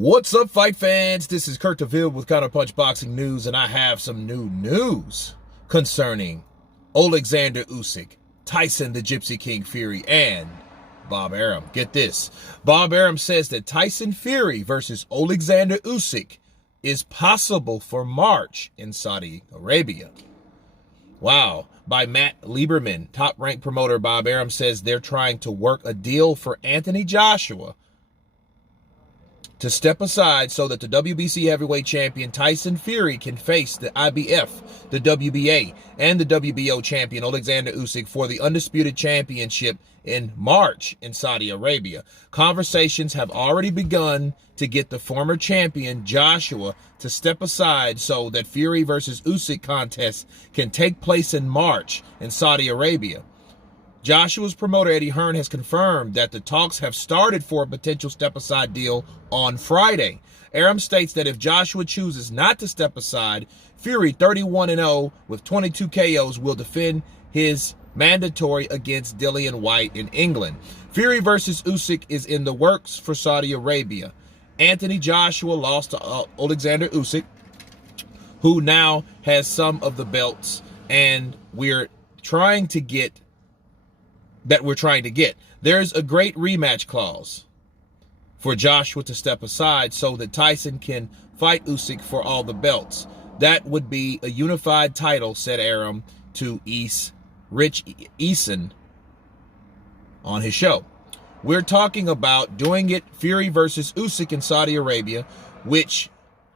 What's up, fight fans? This is Kurt DeVille with Counterpunched Boxing News, and I have some new news concerning Oleksandr Usyk, Tyson the Gypsy King Fury, and Bob Arum. Get this. Bob Arum says that Tyson Fury versus Oleksandr Usyk is possible for March in Saudi Arabia. Wow. By Matt Lieberman, top-ranked promoter Bob Arum says they're trying to work a deal for Anthony Joshua to step aside so that the WBC heavyweight champion Tyson Fury can face the IBF, the WBA, and the WBO champion Oleksandr Usyk for the undisputed championship in March in Saudi Arabia. Conversations have already begun to get the former champion Joshua to step aside so that Fury versus Usyk contest can take place in March in Saudi Arabia. Joshua's promoter, Eddie Hearn, has confirmed that the talks have started for a potential step-aside deal on Friday. Arum states that if Joshua chooses not to step aside, Fury, 31-0 with 22 KOs, will defend his mandatory against Dillian Whyte in England. Fury versus Usyk is in the works for Saudi Arabia. Anthony Joshua lost to Oleksandr Usyk, who now has some of the belts, and we're trying to get. There's a great rematch clause for Joshua to step aside so that Tyson can fight Usyk for all the belts. That would be a unified title, said Arum to Rich Eason on his show. We're talking about doing it Fury versus Usyk in Saudi Arabia, which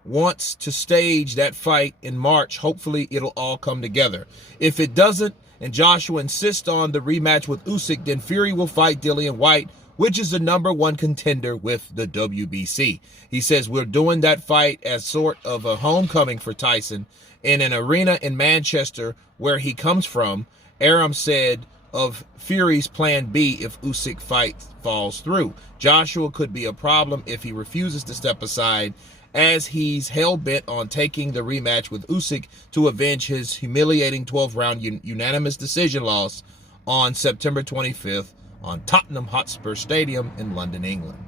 wants to stage that fight in March. Hopefully it'll all come together. If it doesn't, and Joshua insists on the rematch with Usyk, then Fury will fight Dillian Whyte, which is the #1 contender with the WBC. He says, we're doing that fight as sort of a homecoming for Tyson in an arena in Manchester where he comes from. Arum said of Fury's plan B if Usyk fight falls through. Joshua could be a problem if he refuses to step aside, as he's hell-bent on taking the rematch with Usyk to avenge his humiliating 12-round unanimous decision loss on September 25th on Tottenham Hotspur Stadium in London, England.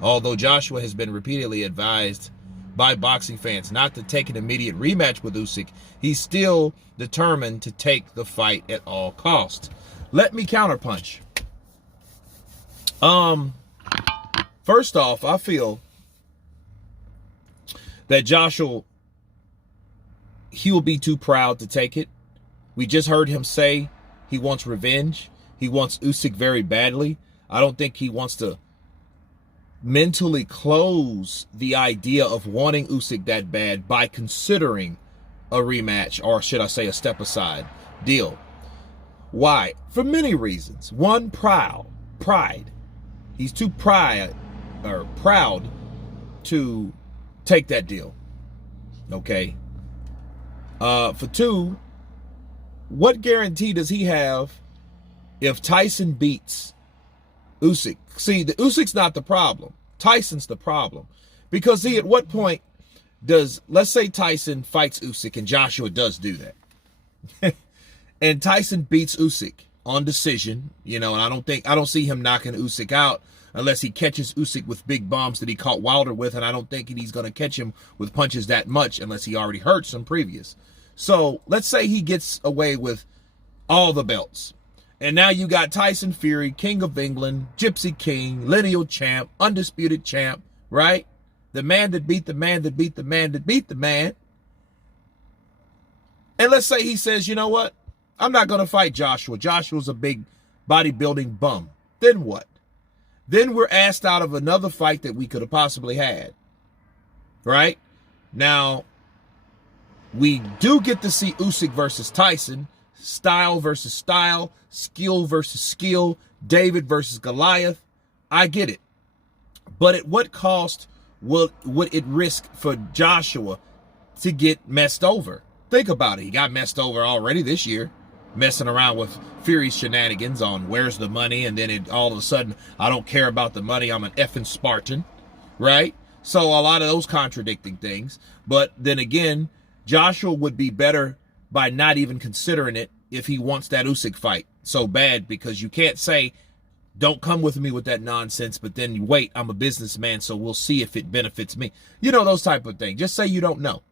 Although Joshua has been repeatedly advised by boxing fans not to take an immediate rematch with Usyk, he's still determined to take the fight at all costs. Let me counterpunch. First off, I feel that Joshua, he will be too proud to take it. We just heard him say he wants revenge. He wants Usyk very badly. I don't think he wants to mentally close the idea of wanting Usyk that bad by considering a rematch, or should I say a step-aside deal. Why? For many reasons. One, pride. He's too proud to take that deal. Okay. For two, what guarantee does he have if Tyson beats Usyk? See, the Usyk's not the problem. Tyson's the problem. Because see, at what point does, let's say Tyson fights Usyk and Joshua does do that. And Tyson beats Usyk on decision, and I don't see him knocking Usyk out unless he catches Usyk with big bombs that he caught Wilder with, and I don't think he's going to catch him with punches that much unless he already hurt some previous. So let's say he gets away with all the belts. And now you got Tyson Fury, King of England, Gypsy King, lineal champ, undisputed champ, right? The man that beat the man that beat the man that beat the man. And let's say he says, you know what? I'm not going to fight Joshua. Joshua's a big bodybuilding bum. Then what? Then we're asked out of another fight that we could have possibly had. Right? Now, we do get to see Usyk versus Tyson, style versus style, skill versus skill, David versus Goliath. I get it. But at what cost would it risk for Joshua to get messed over? Think about it. He got messed over already this year, messing around with Fury's shenanigans on where's the money, and then all of a sudden, I don't care about the money, I'm an effing Spartan, right? So a lot of those contradicting things. But then again, Joshua would be better by not even considering it if he wants that Usyk fight so bad, because you can't say Don't come with me with that nonsense, but then wait, I'm a businessman, so we'll see if it benefits me. You know, those type of things. Just say you don't know.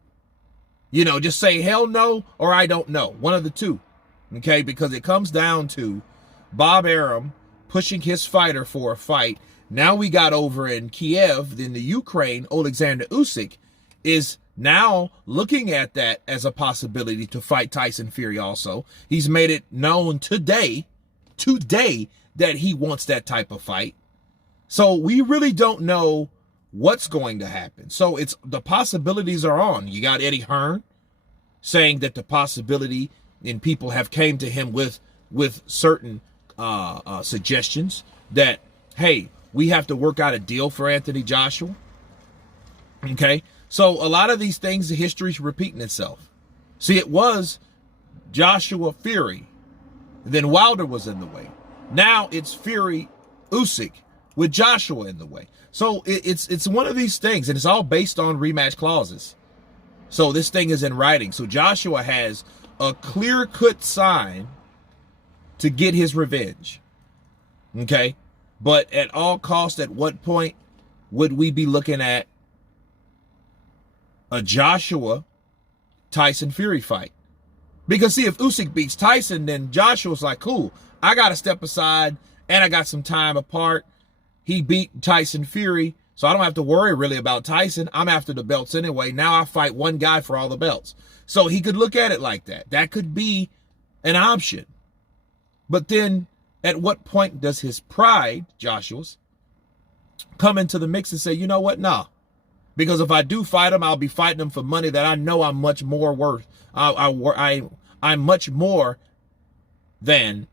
You know, just say hell no or I don't know. One of the two. Okay, because it comes down to Bob Arum pushing his fighter for a fight. Now we got over in Kiev, in the Ukraine, Oleksandr Usyk is now looking at that as a possibility to fight Tyson Fury also. He's made it known today that he wants that type of fight. So we really don't know what's going to happen. So it's the possibilities are on. You got Eddie Hearn saying that the possibility, and people have came to him with certain suggestions that, hey, we have to work out a deal for Anthony Joshua. Okay, so a lot of these things, the history's repeating itself. See, it was Joshua Fury, then Wilder was in the way. Now it's Fury Usyk with Joshua in the way. So it's one of these things, and it's all based on rematch clauses. So this thing is in writing. So Joshua has a clear-cut sign to get his revenge. Okay? But at all costs, at what point would we be looking at a Joshua Tyson Fury fight? Because see, if Usyk beats Tyson, then Joshua's like, cool, I got to step aside and I got some time apart. He beat Tyson Fury, so I don't have to worry really about Tyson. I'm after the belts anyway. Now I fight one guy for all the belts. So he could look at it like that. That could be an option. But then at what point does his pride, Joshua's, come into the mix and say, you know what? Nah. Because if I do fight him, I'll be fighting him for money that I know I'm much more worth. I'm much more than,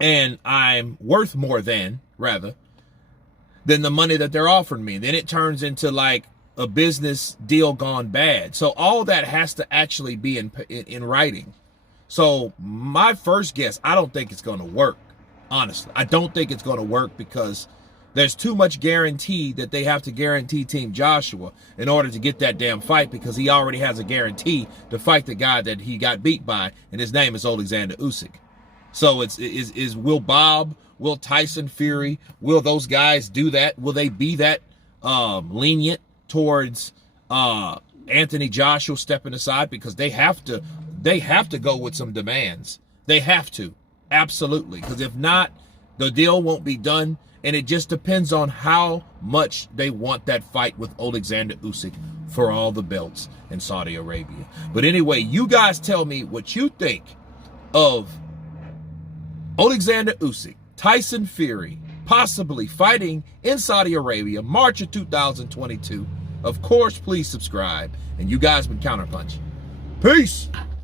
and I'm worth more than, rather, than the money that they're offering me. Then it turns into like a business deal gone bad. So all that has to actually be in writing. So my first guess, I don't think it's going to work. Honestly, I don't think it's going to work because there's too much guarantee that they have to guarantee Team Joshua in order to get that damn fight, because he already has a guarantee to fight the guy that he got beat by, and his name is Oleksandr Usyk. So will Tyson Fury, will those guys do that? Will they be that lenient towards Anthony Joshua stepping aside? Because they have to go with some demands. They have to, absolutely. Because if not, the deal won't be done. And it just depends on how much they want that fight with Oleksandr Usyk for all the belts in Saudi Arabia. But anyway, you guys tell me what you think of Oleksandr Usyk, Tyson Fury, possibly fighting in Saudi Arabia, March of 2022. Of course, please subscribe. And you guys been Counterpunched. Peace.